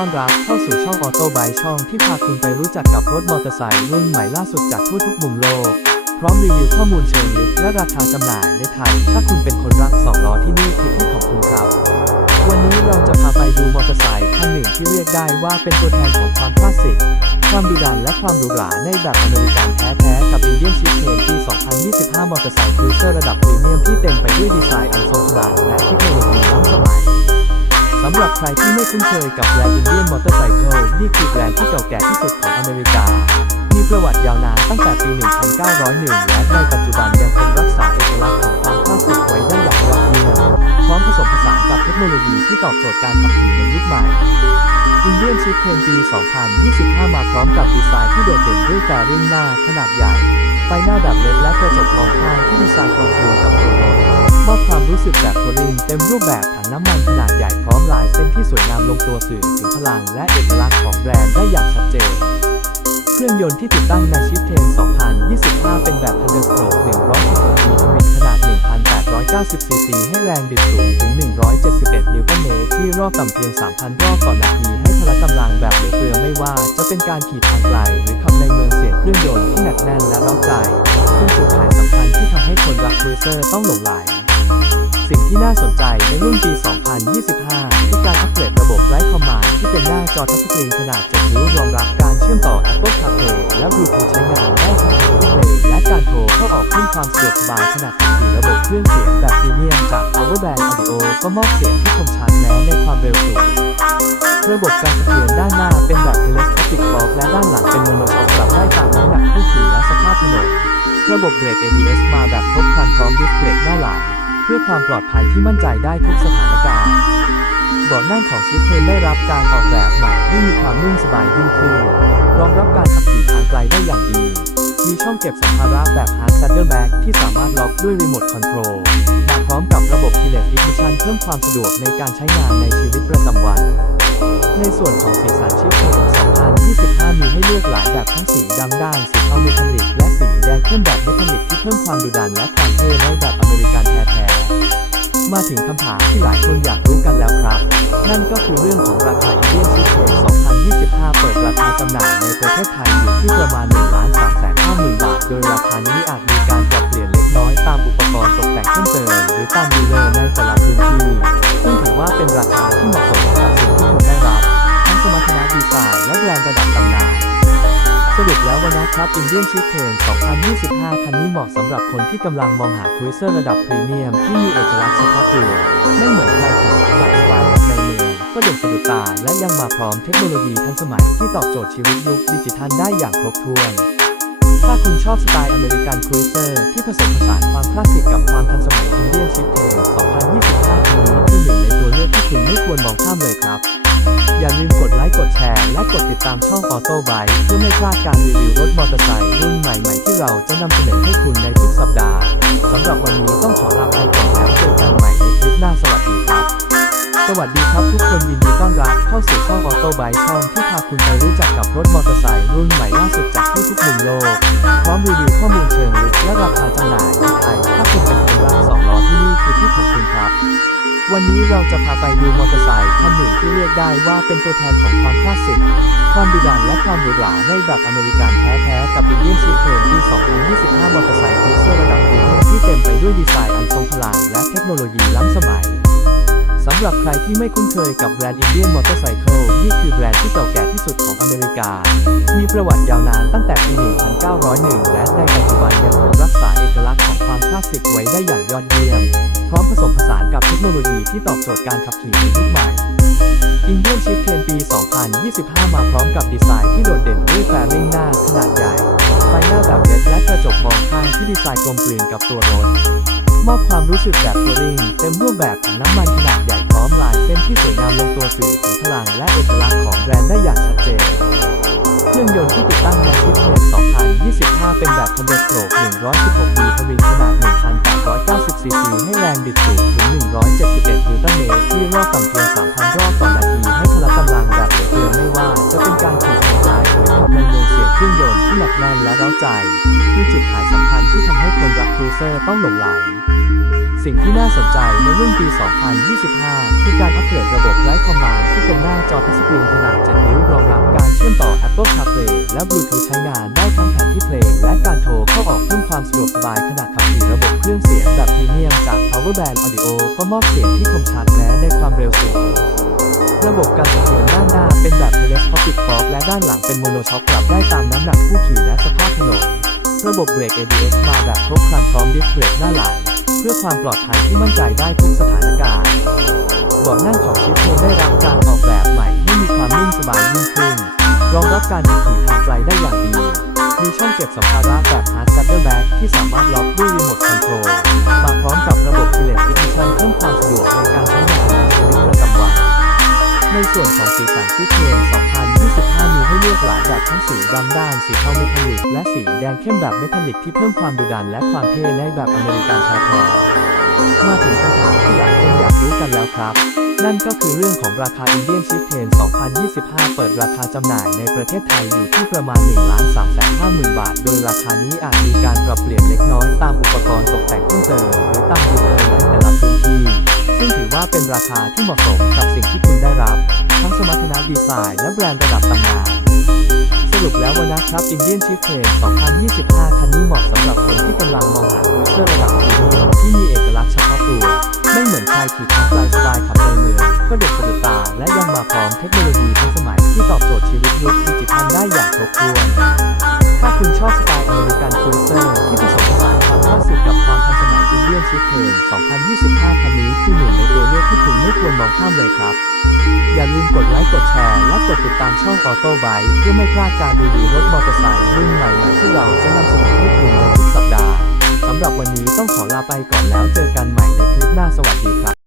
ต้อนรับเข้าสู่ช่องออโต้ไบช่องที่พาคุณไปรู้จักกับรถมอเตอร์ไซค์รุ่นใหม่ล่าสุดจากทั่วทุกมุมโลก พร้อมรีวิวข้อมูลเชิงลึกและราคาจำหน่ายในไทย ถ้าคุณเป็นคนรักสองล้อที่นี่คือที่ของคุณครับ วันนี้เราจะพาไปดูมอเตอร์ไซค์คันหนึ่งที่เรียกได้ว่าเป็นตัวแทนของความคลาสสิก ความดุดันและความหรูหราในแบบอเมริกันแท้ๆกับ Indian Chic Train ปี 2025 มอเตอร์ไซค์ครูเซอร์ระดับพรีเมียมที่เต็มไปด้วยดีไซน์อันทรงพลังและเทคโนโลยีล้ำสมัยำหรับใครที่ไม่คุ้นเคยกับแบรนด์ Indian Motorcycle นี่คือแบรนด์ที่เก่าแก่ที่สุดของอเมริกา มีประวัติยาวนานตั้งแต่ปี 1901 และในปัจจุบันยังคงรักษาเอกลักษณ์ของความคลาสสิกไว้ได้อย่างยอดเยี่ยมพร้อมผสมผสานกับเทคโนโลยีที่ตอบโจทย์การขับขี่ในยุคใหม่ Indian Chic Train ปี 2025 มาพร้อมกับดีไซน์ที่โดดเด่นด้วยแฟริ่งหน้าขนาดใหญ่ไฟหน้าแบบเล็กและกระจกมองข้างที่ดีไซน์กลมกลืนกับตัวรถ มอบความรู้สึกแบบทัวริงเต็มรูปแบบถังน้ำมันขนาดใหญ่พร้อมลายเส้นที่สวยงามลงตัวสื่อถึงพลังและเอกลักษณ์ของแบรนด์ได้อย่างชัดเจน เครื่องยนต์ที่ติดตั้งในชิปเทน 2025 เป็นแบบ Thunderstroke 116มีทวินขนาด 1,890ซีซีให้แรงบิดสูงถึง 171 นิวตันเมตรที่รอบต่ำเพียง 3,000 รอบต่อนาทีให้พละกำลังแบบเหลือเฟือไม่ว่า จะเป็นการขี่ทางไกลหรือขับในเมืองเสียงเครื่องยนต์ที่หนักแน่นและร้าใจซึ่งจุดขายสำคัญที่ทำให้คนรักครูเซอร์ต้องหลงไหล สิ่งที่น่าสนใจในรุ่นปี 2025 คือการอัปเกรดระบบไร้คอมมานด์ที่เป็นหน้าจอทัชสกรีนขนาด 7 นิ้วรองรับการเชื่อมต่อ Apple CarPlay และ Bluetooth ใช้งานได้ทั้ง Apple Play และการโทรเข้าออกเพิ่มความสะดวกสบายขณะขับขี่ระบบเครื่องเสียงแบบพรีเมียมจาก Powerband Audio ก็มอบเสียงที่คมชัดแม้ในความเร็วสูงระบบการสะเทือนด้านหน้าเป็นแบบ Telescopic Fork และด้านหลังเป็นโมโนช็อคปรับได้ตามน้ำหนักผู้ขี่และสภาพถนนระบบเบรก ABS มาแบบครบครันพร้อมดิสเบรกหน้าหลัง พื่อความปลอดภัยที่มั่นใจได้ทุกสถานการณ์เบาะนั่งของชิปเทนได้รับการออกแบบใหม่ให้มีความนุ่มสบายยิ่งขึ้น รองรับการขับขี่ทางไกลได้อย่างดี มีช่องเก็บสัมภาระแบบ Hard Saddle Bag ที่สามารถล็อกด้วยรีโมทคอนโทรลมาพร้อมกับระบบ Keyless Ignition เพิ่มความสะดวกในการใช้งานในชีวิตประจำวัน ในส่วนของสีสันชิปเทน2025 มีให้เลือกหลายแบบทั้งสีดำด้านสีเทาเมทัล พิ่มความดุดันและความเท่ในแบบอเมริกันแท้ๆ มาถึงคำถามที่หลายคนอยากรู้กันแล้วครับ นั่นก็คือเรื่องของราคาอินเลียนชิปเท2025 เปิดราคาจำหน่ายในประเทศไทยอยู่ที่ประมาณ แล้วนะครับ Indian Chic Train 2025 คันนี้เหมาะสำหรับคนที่กำลังมองหาครูเซอร์ระดับพรีเมียมที่มีเอกลักษณ์เฉพาะตัว ไม่เหมือนใครที่หลักสบายแบบในเมืองก็เด่นสะดุดตาและยังมาพร้อมเทคโนโลยีทันสมัยที่ตอบโจทย์ชีวิตยุคดิจิทัลได้อย่างครบถ้วน ถ้าคุณชอบสไตล์อเมริกันครูเซอร์ที่ผสมผสานความคลาสสิกกับความทันสมัย Indian Chic Train 2025 คันนี้คือหนึ่งในตัวเลือกที่คุณไม่ควรมองข้ามเลยครับ อย่าลืมกดไลค์กดแชร์และกดติดตามช่อง Auto b y เพื่อไม่พลาดการรีวิวรถมอเตอร์ไซค์รุ่นใหม่ๆที่เราจะนำเสนอให้คุณในทุกสัปดาห์สำหรับวันนี้ต้องขอลาไปก่อนแล้วเจอกันใหม่ในคลิปหน้าสวัสดีครับ สวัสดีครับทุกคนยินดีต้อนรับเข้าสู่ช่อง Auto b y ช่องที่พาคุณไปรู้จักกับรถมอเตอร์ไซค์รุ่นใหม่ล่าสุดจากทั่วทุกมุมโลกพร้อมรีวิวข้อมูลเชิงลึกและราคาจำหน่าย วันนี้เราจะพาไปดูมอเตอร์ไซค์คันหนึ่งที่เรียกได้ว่าเป็นตัวแทนของความคลาสสิก ความดุดันและความหรูหราในแบบอเมริกันแท้ๆ กับ Indian Chic Train ปี 2025 มอเตอร์ไซค์คูเซอร์ระดับพรีเมียมที่เต็มไปด้วยดีไซน์อันทรงพลังและเทคโนโลยีล้ำสมัย สำหรับใครที่ไม่คุ้นเคยกับแบรนด์ Indian Motorcycle นี่คือแบรนด์ที่เก่าแก่ที่สุดของอเมริกา มีประวัติยาวนานตั้งแต่ ที่ตอบโจทย์การขับขี่ในยุคใหม่ Indian Chic Train ปี 2025 มาพร้อมกับดีไซน์ที่โดดเด่นด้วยแฟริ่งหน้าขนาดใหญ่ไฟหน้าแบบเล็ดและกระจกมองข้างที่ดีไซน์กลมกลืนกับตัวรถ มอบความรู้สึกแบบทัวริงเต็มรูปแบบถังน้ำมันขนาดใหญ่พร้อมลายเส้นที่สวยงามลงตัวสื่อถึงพลังและเอกลักษณ์ของแบรนด์ได้อย่างชัดเจน รื่องยนต์ที่ติดตั้งในชิปเทน2025 เป็นแบบ Thunderstroke 116มีทวินขนาด 1,890ซีซีให้แรงบิดสูงถึง 171 นิวตันเมตรที่รอบต่ำเพียง 3,000 รอบต่อนาทีให้พละกำลังแบบเหลือเฟือไม่ว่า จะเป็นการขี่ทางไกลหรือขับในเมืองเสียงเครื่องยนต์ที่หนักแน่นและเร้าใจคือจุดขายสำคัญที่ทำให้คนรักครูเซอร์ต้องหลงไหล สิ่งที่น่าสนใจในรุ่นปี 2025 คือการอัปเกรดระบบไร้คอมมานด์ที่เป็นหน้าจอทัชสกรีนขนาด 7 นิ้วรองรับการเชื่อมต่อ Apple CarPlay และ Bluetooth ใช้งานได้ทั้งแผนที่เพลง และการโทรเข้าออกเพิ่มความสะดวกสบายขณะขับขี่ระบบเครื่องเสียงแบบพรีเมียมจาก Power Band Audio ก็มอบเสียงที่คมชัดแม้ในความเร็วสูงระบบการสะเทือนด้านหน้าเป็นแบบ Telescopic Fork และด้านหลังเป็นโมโนช็อคปรับได้ตามน้ำหนักผู้ขี่และสภาพถนน ระบบเบรก ABS มาแบบครบครันพร้อมดิสเบรกหน้าหลัง พื่อความปลอดภัยที่มั่นใจได้ทุกสถานการณ์เบาะนั่งของชิปโทนได้รับการออกแบบใหม่ให้มีความนุ่มสบายยิ่งขึ้น รองรับการขับขี่ทางไกลได้อย่างดี มีช่องเก็บสัมภาระแบบ Hard Saddle Bag ที่สามารถล็อกด้วยรีโมทคอนโทรล มาพร้อมกับระบบ Keyless Ignition เพิ่มความสะดวกในการใช้งานในชีวิตประจำวัน ในส่วนของสีสันชิปเท ลือกหลายแบบทั้งสีดำด้านสีเทาเมทัลลิก และสีแดงเข้มแบบเมทัลลิกที่เพิ่มความดุดันและความเท่ในแบบอเมริกันแท้ๆมาถึงคำถามที่หลายคนอยากรู้กันแล้วครับ นั่นก็คือเรื่องของราคา Indian Chip 10 2025 เปิดราคาจำหน่ายในประเทศไทยอยู่ที่ประมาณ1 3 5 0 0 0 0บาท โดยราคานี้อาจมีการปรับเปลี่ยนเล็กน้อยตามอุปกรณ์ตกแต่งเพิ่มเติมหรือตามดีลเลอร์ในแต่ละพื้นที่ซึ่งถือว่าเป็นราคาที่เหมาะสมกับสิ่งที่คุณได้รับ ทั้งสมรรถนะดีไซน์และแบรนด์ระดับตำนาน สรุปแล้ววันนะครับ Indian Chief Train 2025 คันนี้เหมาะสำหรับคนที่กำลังมองหาครูเซอร์ระดับพรีเมียมที่มีเอกลักษณ์เฉพาะตัว ไม่เหมือนใครขี่ทางไกลสบายขับในเมืองก็เด็ดสะดุดตา และยังมาพร้อมเทคโนโลยีทันสมัยที่ตอบโจทย์ชีวิตยุคดิจิทัลได้อย่างครบถ้วน ถ้าคุณชอบสไตล์อเมริกันครูเซอร์ที่ผสมผสานความคลาสสิกกับความทันสมัย Indian Chief Train 2025 คันนี้คือหนึ่งในตัวเลือกที่คุณไม่ควรมองข้ามเลยครับ อย่าลืมกดไลค์กดแชร์และกดติดตามช่อง Auto b y เพื่อไม่พลาดการรีวิวรถมอเตอร์ไซค์รุ่นใหม่ที่เราจะนำเสนอให้คุณในทุกสัปดาห์สำหรับวันนี้ต้องขอลาไปก่อนแล้วเจอกันใหม่ในคลิปหน้าสวัสดีครับ